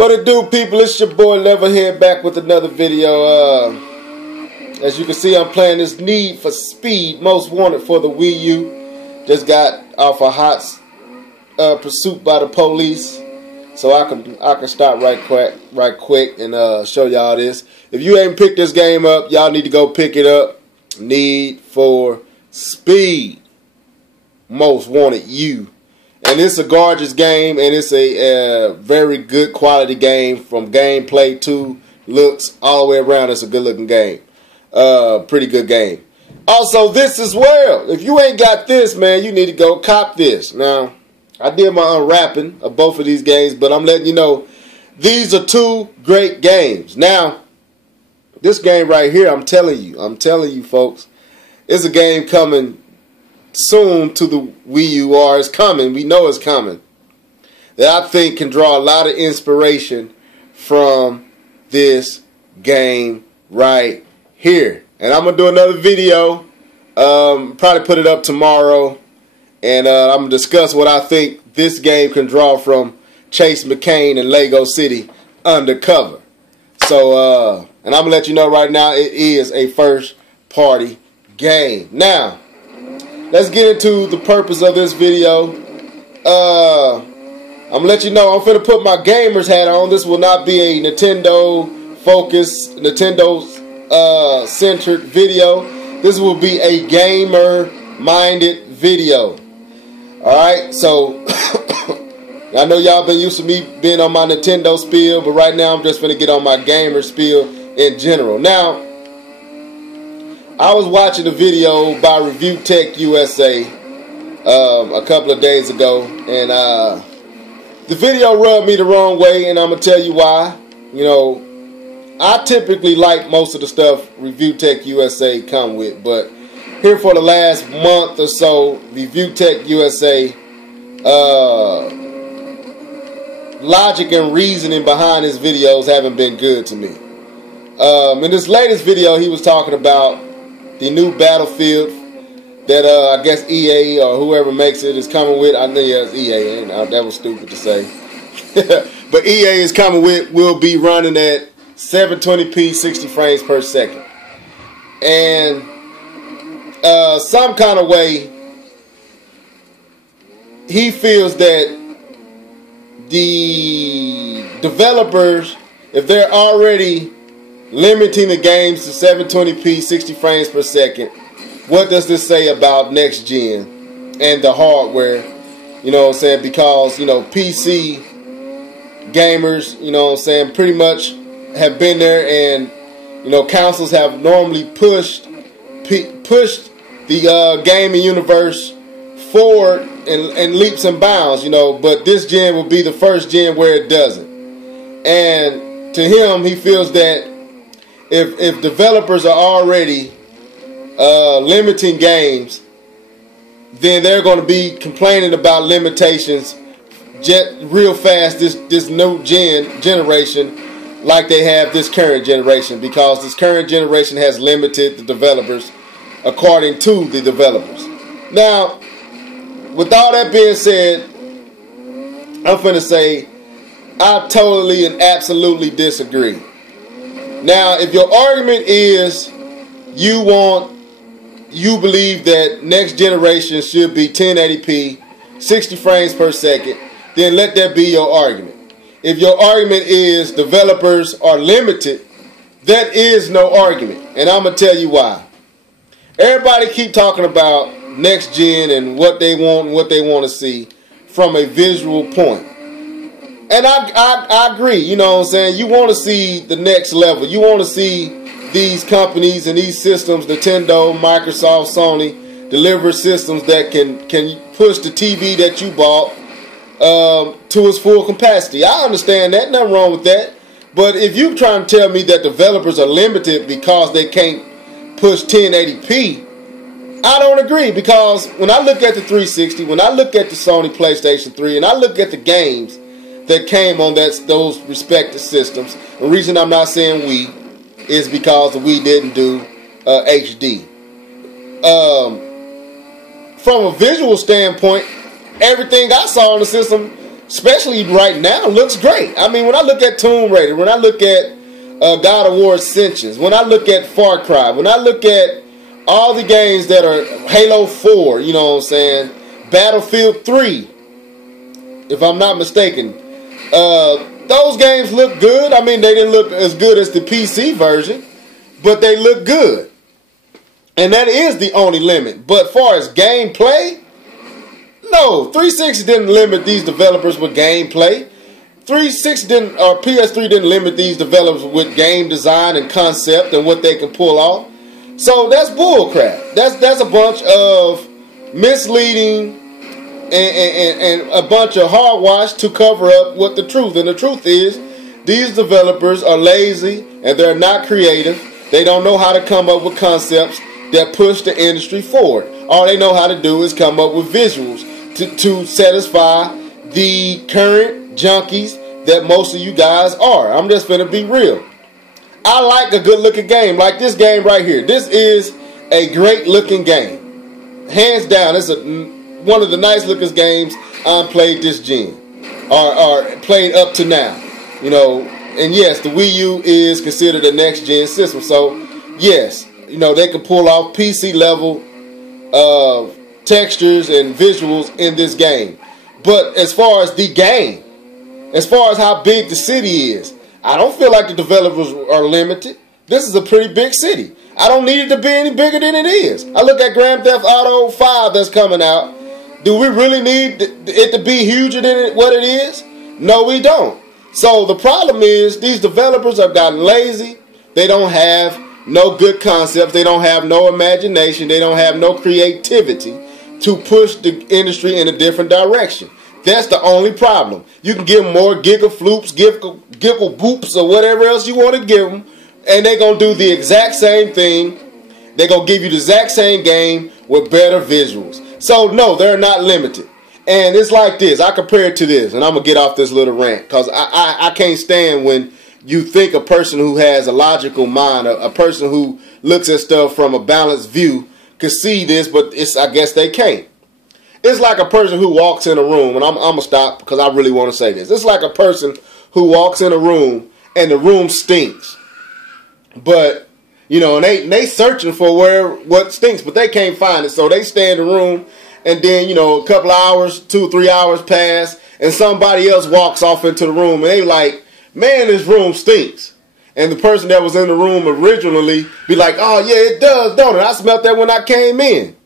What it do, people? It's your boy Levelhead back with another video. As you can see, I'm playing this Need for Speed Most Wanted for the Wii U. Just got off a hot pursuit by the police, so I can stop right quick and show y'all this. If you ain't picked this game up, y'all need to go pick it up. Need for Speed Most Wanted U. And it's a gorgeous game, and it's a very good quality game from gameplay to looks all the way around. It's a good looking game. Pretty good game. Also, this as well. If you ain't got this, man, you need to go cop this. Now, I did my unwrapping of both of these games, but I'm letting you know these are two great games. Now, this game right here, I'm telling you folks, it's a game coming soon to the Wii U, or it's coming. We know it's coming. That I think can draw a lot of inspiration from this game right here. And I'm gonna do another video. Probably put it up tomorrow, and I'm gonna discuss what I think this game can draw from Chase McCain and Lego City Undercover. So, and I'm gonna let you know right now, it is a first-party game. Now, let's get into the purpose of this video. I'm gonna let you know I'm finna put my gamer's hat on. This will not be a Nintendo focused, Nintendo centered video. This will be a gamer minded video. Alright, so I know y'all been used to me being on my Nintendo spiel, but right now I'm just finna get on my gamer spiel in general. Now, I was watching a video by Reviewtechusa a couple of days ago, and the video rubbed me the wrong way, and I'm gonna tell you why. You know, I typically like most of the stuff Reviewtechusa come with, but here for the last month or so, Reviewtechusa logic and reasoning behind his videos haven't been good to me. In this latest video, he was talking about the new Battlefield that I guess EA or whoever makes it is coming with. I know it's EA, and that was stupid to say. But EA is coming with, will be running at 720p 60 frames per second. And some kind of way, he feels that the developers, if they're already limiting the games to 720p 60 frames per second, what does this say about next gen and the hardware? You know what I'm saying? Because, you know, PC gamers, you know what I'm saying, pretty much have been there, and, you know, consoles have normally pushed the gaming universe forward in leaps and bounds, you know, but this gen will be the first gen where it doesn't. And to him, he feels that if developers are already limiting games, then they're going to be complaining about limitations real fast this new generation, like they have this current generation, because this current generation has limited the developers according to the developers. Now, with all that being said, I'm finna say I totally and absolutely disagree. Now, if your argument is you believe that next generation should be 1080p, 60 frames per second, then let that be your argument. If your argument is developers are limited, that is no argument. And I'm going to tell you why. Everybody keep talking about next gen and what they want and what they want to see from a visual point. And I agree, you know what I'm saying? You want to see the next level. You want to see these companies and these systems, Nintendo, Microsoft, Sony, deliver systems that can push the TV that you bought to its full capacity. I understand that, nothing wrong with that. But if you're trying to tell me that developers are limited because they can't push 1080p, I don't agree, because when I look at the 360, when I look at the Sony PlayStation 3, and I look at the games that came on those respective systems, the reason I'm not saying Wii is because the Wii didn't do HD. From a visual standpoint, everything I saw on the system especially right now, looks great. I mean, when I look at Tomb Raider, when I look at God of War Ascensions, when I look at Far Cry, when I look at all the games that are Halo 4, you know what I'm saying, Battlefield 3, if I'm not mistaken, those games look good. I mean, they didn't look as good as the PC version, but they look good. And that is the only limit. But as far as gameplay, no, 360 didn't limit these developers with gameplay. 360 didn't, or PS3 didn't limit these developers with game design and concept and what they can pull off. So that's bullcrap. That's a bunch of misleading and a bunch of hogwash to cover up what the truth. And the truth is, these developers are lazy and they're not creative. They don't know how to come up with concepts that push the industry forward. All they know how to do is come up with visuals to satisfy the current junkies that most of you guys are. I'm just gonna be real. I like a good looking game like this game right here. This is a great looking game. Hands down, it's one of the nice looking games I've played this gen. Or played up to now. You know, and yes, the Wii U is considered a next gen system. So yes, you know, they can pull off PC level textures and visuals in this game. But as far as the game, as far as how big the city is, I don't feel like the developers are limited. This is a pretty big city. I don't need it to be any bigger than it is. I look at Grand Theft Auto 5 that's coming out. Do we really need it to be huger than what it is? No, we don't. So the problem is these developers have gotten lazy. They don't have no good concepts. They don't have no imagination. They don't have no creativity to push the industry in a different direction. That's the only problem. You can give them more gigafloops, giggle boops, or whatever else you want to give them, and they're going to do the exact same thing. They're going to give you the exact same game with better visuals. So, no, they're not limited. And it's like this. I compare it to this, and I'm going to get off this little rant, because I can't stand when you think a person who has a logical mind, a person who looks at stuff from a balanced view, could see this, but I guess they can't. It's like a person who walks in a room, and I'm going to stop because I really want to say this. It's like a person who walks in a room and the room stinks. But, you know, and they searching for what stinks, but they can't find it. So they stay in the room, and then, you know, a couple hours, 2 or 3 hours pass, and somebody else walks off into the room, and they like, man, this room stinks. And the person that was in the room originally be like, oh, yeah, it does, don't it? I smelled that when I came in.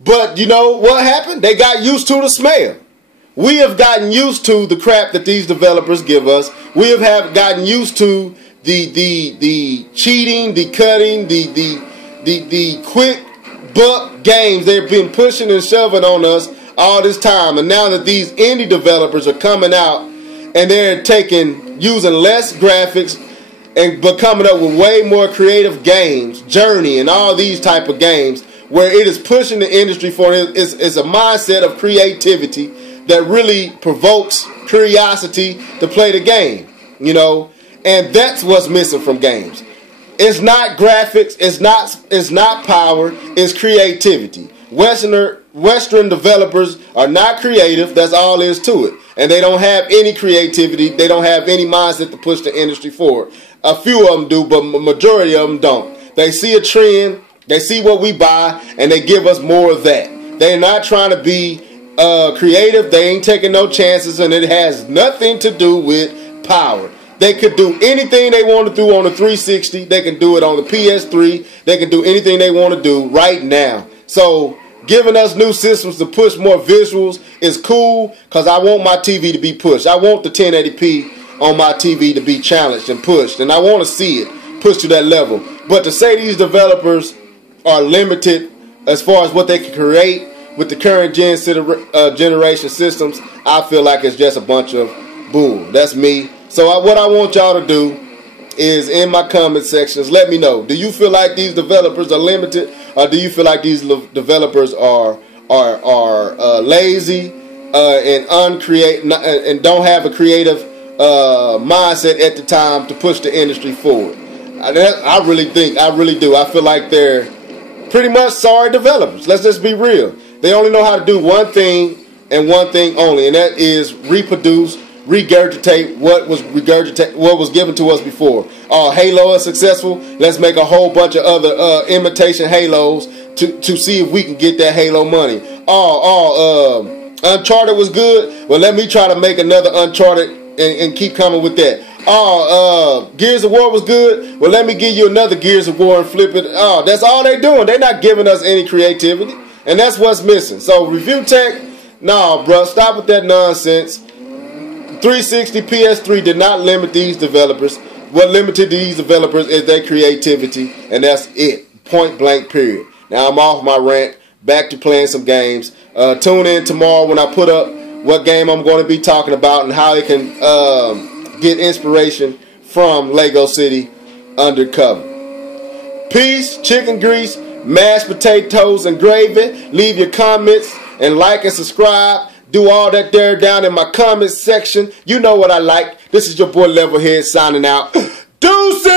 But you know what happened? They got used to the smell. We have gotten used to the crap that these developers give us. We have gotten used to the cheating, the cutting, the quick buck games they've been pushing and shoving on us all this time. And now that these indie developers are coming out and they're using less graphics but coming up with way more creative games, Journey and all these type of games, where it is pushing the industry forward. It's a mindset of creativity that really provokes curiosity to play the game, you know, and that's what's missing from games. It's not graphics, it's not power, it's creativity. Western developers are not creative, that's all there is to it. And they don't have any creativity, they don't have any mindset to push the industry forward. A few of them do, but majority of them don't. They see a trend, they see what we buy, and they give us more of that. They're not trying to be creative. They ain't taking no chances, and it has nothing to do with power. They could do anything they want to do on the 360. They can do it on the PS3. They can do anything they want to do right now. So giving us new systems to push more visuals is cool, because I want my TV to be pushed. I want the 1080p on my TV to be challenged and pushed, and I want to see it pushed to that level. But to say these developers are limited as far as what they can create with the current generation systems, I feel like it's just a bunch of bull. That's me. So what I want y'all to do is in my comment sections, let me know. Do you feel like these developers are limited, or do you feel like these developers are lazy and uncreative and don't have a creative mindset at the time to push the industry forward? I really do. I feel like they're pretty much sorry developers. Let's just be real. They only know how to do one thing, and one thing only, and that is reproduce, regurgitate what was given to us before. Halo is successful. Let's make a whole bunch of other imitation Halos to see if we can get that Halo money. Uncharted was good. Well, let me try to make another Uncharted and keep coming with that. Gears of War was good. Well, let me give you another Gears of War and flip it. That's all they're doing. They're not giving us any creativity, and that's what's missing. So Review Tech, nah, bro, stop with that nonsense. 360 PS3 did not limit these developers. What limited these developers is their creativity, and that's it. Point blank, period. Now I'm off my rant. Back to playing some games. Tune in tomorrow when I put up what game I'm going to be talking about and how it can get inspiration from Lego City Undercover. Peace, chicken grease, mashed potatoes, and gravy. Leave your comments and like and subscribe. Do all that there down in my comments section. You know what I like. This is your boy Levelhead signing out. Deuces!